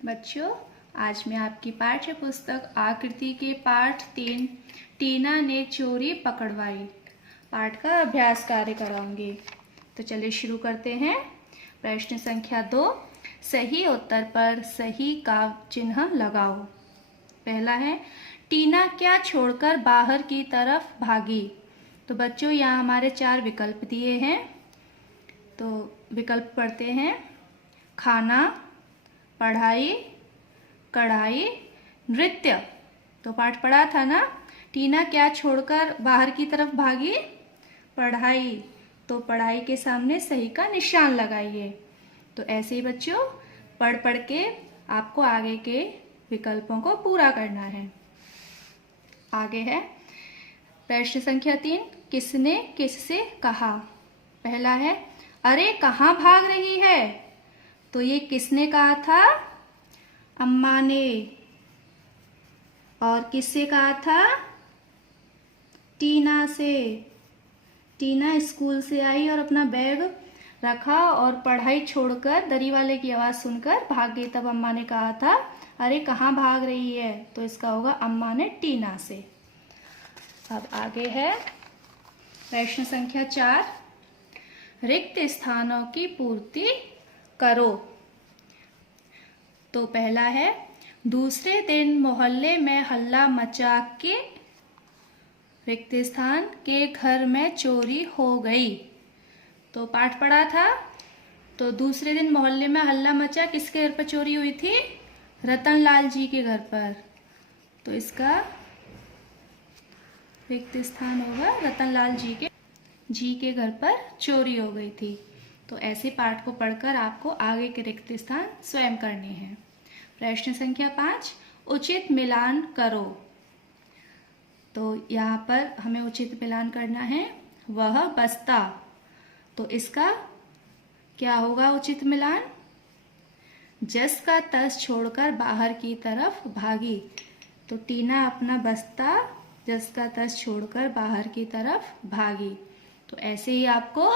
बच्चों, आज मैं आपकी पाठ्य पुस्तक आकृति के पाठ 3 टीना ने चोरी पकड़वाई पाठ का अभ्यास कार्य कराऊंगी। तो चलिए शुरू करते हैं। प्रश्न संख्या 2, सही उत्तर पर सही का चिन्ह लगाओ। पहला है, टीना क्या छोड़कर बाहर की तरफ भागी। तो बच्चों, यहाँ हमारे 4 विकल्प दिए हैं। तो विकल्प पढ़ते हैं। खाना, पढ़ाई, कढ़ाई, नृत्य। तो पाठ पढ़ा था ना, टीना क्या छोड़कर बाहर की तरफ भागी? पढ़ाई। तो पढ़ाई के सामने सही का निशान लगाइए। तो ऐसे ही बच्चों पढ़ पढ़ के आपको आगे के विकल्पों को पूरा करना है। आगे है प्रश्न संख्या 3, किसने किससे कहा। पहला है, अरे कहाँ भाग रही है। तो ये किसने कहा था? अम्मा ने। और किससे कहा था? टीना से। टीना स्कूल से आई और अपना बैग रखा और पढ़ाई छोड़कर दरी वाले की आवाज़ सुनकर भाग गई। तब अम्मा ने कहा था, अरे कहाँ भाग रही है। तो इसका होगा अम्मा ने टीना से। अब आगे है प्रश्न संख्या 4, रिक्त स्थानों की पूर्ति करो। तो पहला है, दूसरे दिन मोहल्ले में हल्ला मचा के रिक्त स्थान के घर में चोरी हो गई। तो पाठ पढ़ा था। तो दूसरे दिन मोहल्ले में हल्ला मचा, किसके घर पर चोरी हुई थी? रतनलाल जी के घर पर। तो इसका रिक्त स्थान होगा रतनलाल जी के घर पर चोरी हो गई थी। तो ऐसे पाठ को पढ़कर आपको आगे के रिक्त स्थान स्वयं करने हैं। प्रश्न संख्या 5, उचित मिलान करो। तो यहाँ पर हमें उचित मिलान करना है। वह बस्ता। तो इसका क्या होगा उचित मिलान? जस का तस छोड़कर बाहर की तरफ भागी। तो टीना अपना बस्ता जस का तस छोड़कर बाहर की तरफ भागी। तो ऐसे ही आपको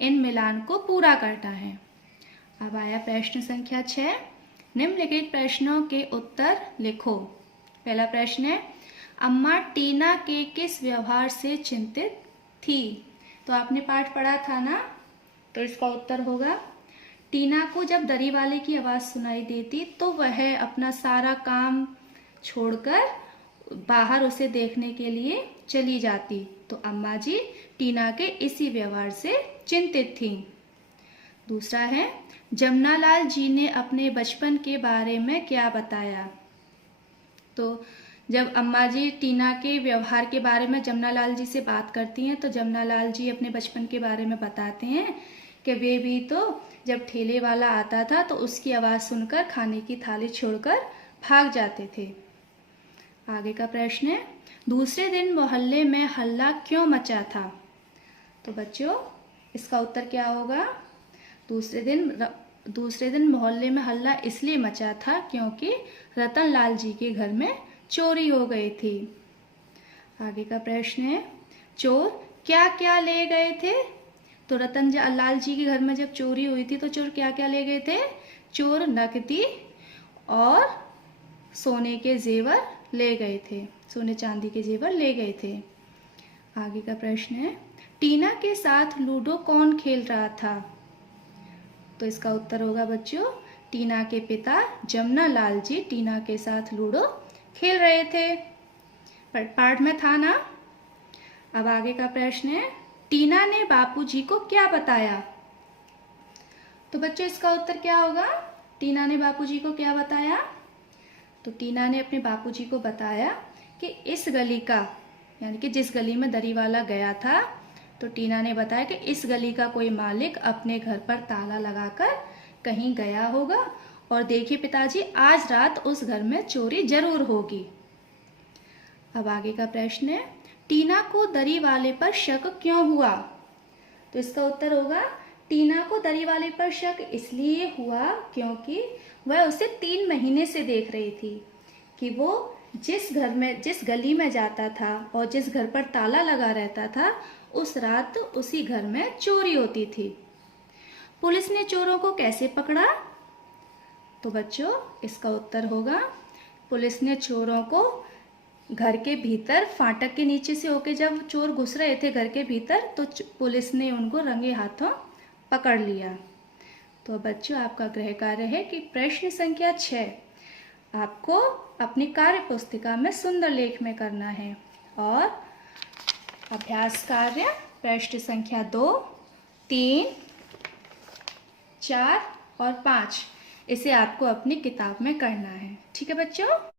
इन मिलान को पूरा करना है। अब आया प्रश्न संख्या 6, निम्नलिखित प्रश्नों के उत्तर लिखो। पहला प्रश्न है, अम्मा टीना के किस व्यवहार से चिंतित थी। तो आपने पाठ पढ़ा था ना। तो इसका उत्तर होगा, टीना को जब दरी वाले की आवाज़ सुनाई देती तो वह अपना सारा काम छोड़कर बाहर उसे देखने के लिए चली जाती। तो अम्मा जी टीना के इसी व्यवहार से चिंतित थीं। दूसरा है, जमनालाल जी ने अपने बचपन के बारे में क्या बताया। तो जब अम्मा जी टीना के व्यवहार के बारे में जमनालाल जी से बात करती हैं तो जमनालाल जी अपने बचपन के बारे में बताते हैं कि वे भी तो जब ठेले वाला आता था तो उसकी आवाज़ सुनकर खाने की थाली छोड़कर भाग जाते थे। आगे का प्रश्न है, दूसरे दिन मोहल्ले में हल्ला क्यों मचा था। तो बच्चों इसका उत्तर क्या होगा? दूसरे दिन मोहल्ले में हल्ला इसलिए मचा था क्योंकि रतनलाल जी के घर में चोरी हो गई थी। आगे का प्रश्न है, चोर क्या क्या ले गए थे। तो रतनलाल जी के घर में जब चोरी हुई थी तो चोर क्या क्या ले गए थे? चोर नकदी और सोने के जेवर ले गए थे। सोने चांदी के जेवर ले गए थे। आगे का प्रश्न है, टीना के साथ लूडो कौन खेल रहा था। तो इसका उत्तर होगा बच्चों, टीना के पिता जमनालाल जी टीना के साथ लूडो खेल रहे थे। पाठ में था ना। अब आगे का प्रश्न है, टीना ने बापूजी को क्या बताया। तो बच्चों इसका उत्तर क्या होगा? टीना ने बापूजी को क्या बताया? तो टीना ने अपने बापूजी को बताया कि इस गली का, यानी कि जिस गली में दरी वाला गया था, तो टीना ने बताया कि इस गली का कोई मालिक अपने घर पर ताला लगाकर कहीं गया होगा और देखिए पिताजी आज रात उस घर में चोरी जरूर होगी। अब आगे का प्रश्न है, टीना को दरी वाले पर शक क्यों हुआ। तो इसका उत्तर होगा, टीना को दरी वाले पर शक इसलिए हुआ क्योंकि वह उसे 3 महीने से देख रही थी कि वो जिस गली में जाता था और जिस घर पर ताला लगा रहता था उस रात उसी घर में चोरी होती थी। पुलिस ने चोरों को कैसे पकड़ा। तो बच्चों इसका उत्तर होगा पुलिस ने चोरों को घर के भीतर फाटक के नीचे से होके जब चोर घुस रहे थे घर के भीतर तो पुलिस ने उनको रंगे हाथों पकड़ लिया। तो बच्चों आपका गृह कार्य है कि प्रश्न संख्या 6 आपको अपनी कार्य पुस्तिका में सुंदर लेख में करना है और अभ्यास कार्य प्रश्न संख्या 2, 3, 4 और 5 इसे आपको अपनी किताब में करना है। ठीक है बच्चों।